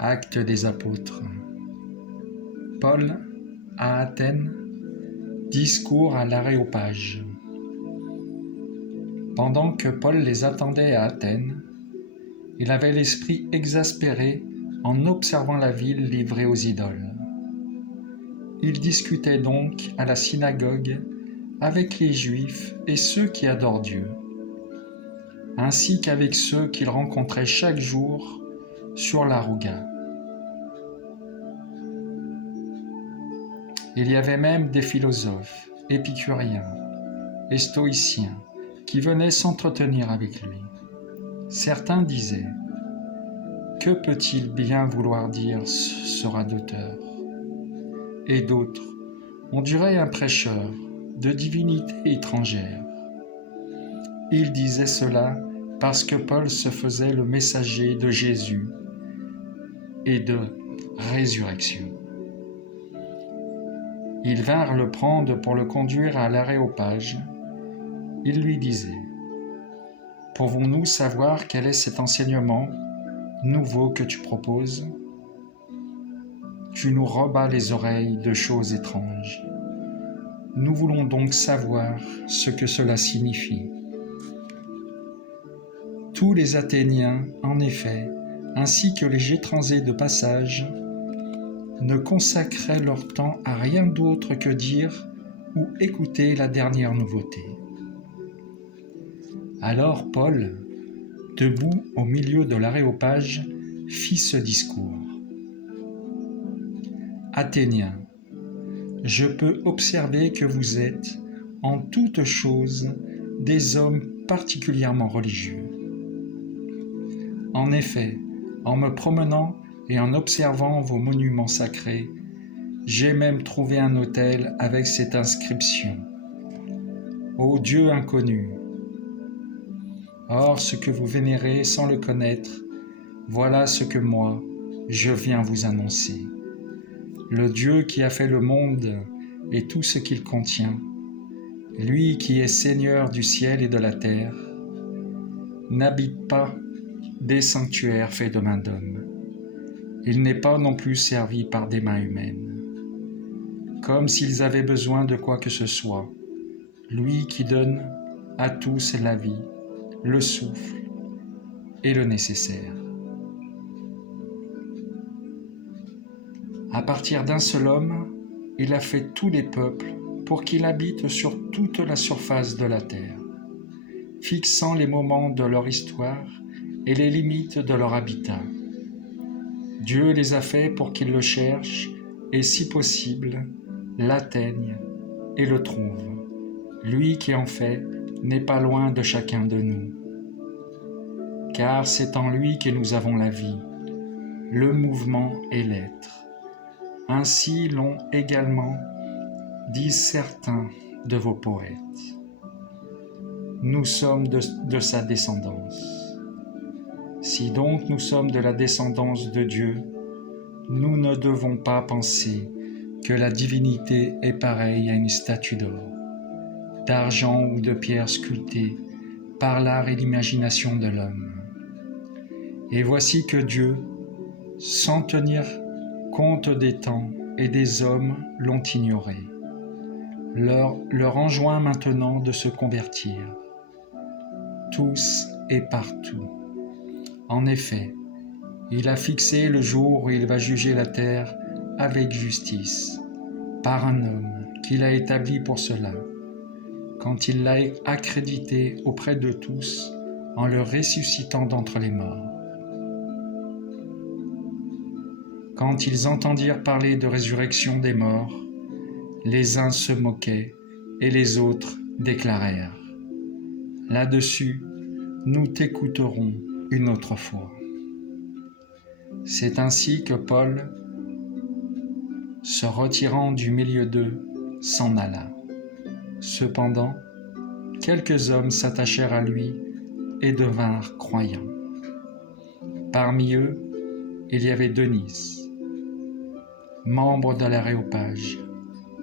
Actes des apôtres. Paul, à Athènes, discours à l'Aréopage. Pendant que Paul les attendait à Athènes, il avait l'esprit exaspéré en observant la ville livrée aux idoles. Il discutait donc à la synagogue avec les Juifs et ceux qui adorent Dieu, ainsi qu'avec ceux qu'il rencontrait chaque jour sur l'Arouga. Il y avait même des philosophes, épicuriens et stoïciens qui venaient s'entretenir avec lui. Certains disaient « Que peut-il bien vouloir dire ce radoteur ?» Et d'autres « On dirait un prêcheur de divinité étrangère. » Ils disaient cela parce que Paul se faisait le messager de Jésus et de résurrection. Ils vinrent le prendre pour le conduire à l'Aréopage. Ils lui disaient « Pouvons-nous savoir quel est cet enseignement nouveau que tu proposes ? Tu nous rebats les oreilles de choses étranges. Nous voulons donc savoir ce que cela signifie. » Tous les Athéniens, en effet, ainsi que les étrangers de passage, ne consacraient leur temps à rien d'autre que dire ou écouter la dernière nouveauté. Alors Paul, debout au milieu de l'Aréopage, fit ce discours. « Athéniens, je peux observer que vous êtes, en toutes choses, des hommes particulièrement religieux. En effet, en me promenant et en observant vos monuments sacrés, j'ai même trouvé un autel avec cette inscription « Ô Dieu inconnu ». Or, ce que vous vénérez sans le connaître, voilà ce que moi, je viens vous annoncer. Le Dieu qui a fait le monde et tout ce qu'il contient, lui qui est Seigneur du ciel et de la terre, n'habite pas des sanctuaires faits de mains d'hommes. Il n'est pas non plus servi par des mains humaines. Comme s'ils avaient besoin de quoi que ce soit, lui qui donne à tous la vie, le souffle et le nécessaire. À partir d'un seul homme, il a fait tous les peuples pour qu'ils habitent sur toute la surface de la terre, fixant les moments de leur histoire et les limites de leur habitat. Dieu les a faits pour qu'ils le cherchent et, si possible, l'atteignent et le trouvent. Lui qui en fait n'est pas loin de chacun de nous. Car c'est en lui que nous avons la vie, le mouvement et l'être. Ainsi l'ont également dit certains de vos poètes. Nous sommes de sa descendance. Si donc nous sommes de la descendance de Dieu, nous ne devons pas penser que la divinité est pareille à une statue d'or, d'argent ou de pierre sculptée par l'art et l'imagination de l'homme. Et voici que Dieu, sans tenir compte des temps et des hommes, l'ont ignoré, leur enjoint maintenant de se convertir, tous et partout. En effet, il a fixé le jour où il va juger la terre avec justice, par un homme qu'il a établi pour cela, quand il l'a accrédité auprès de tous en le ressuscitant d'entre les morts. Quand ils entendirent parler de résurrection des morts, les uns se moquaient et les autres déclarèrent « Là-dessus, nous t'écouterons une autre fois. » C'est ainsi que Paul, se retirant du milieu d'eux, s'en alla. Cependant, quelques hommes s'attachèrent à lui et devinrent croyants. Parmi eux, il y avait Denise, membre de l'Aréopage,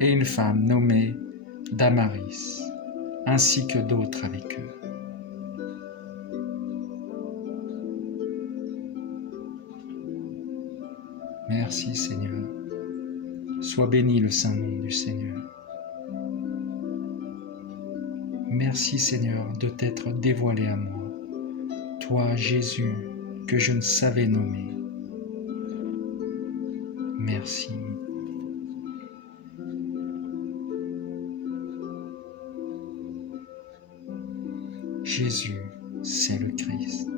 et une femme nommée Damaris, ainsi que d'autres avec eux. Merci Seigneur. Sois béni le saint nom du Seigneur. Merci Seigneur de t'être dévoilé à moi, toi Jésus que je ne savais nommer. Merci. Jésus, c'est le Christ.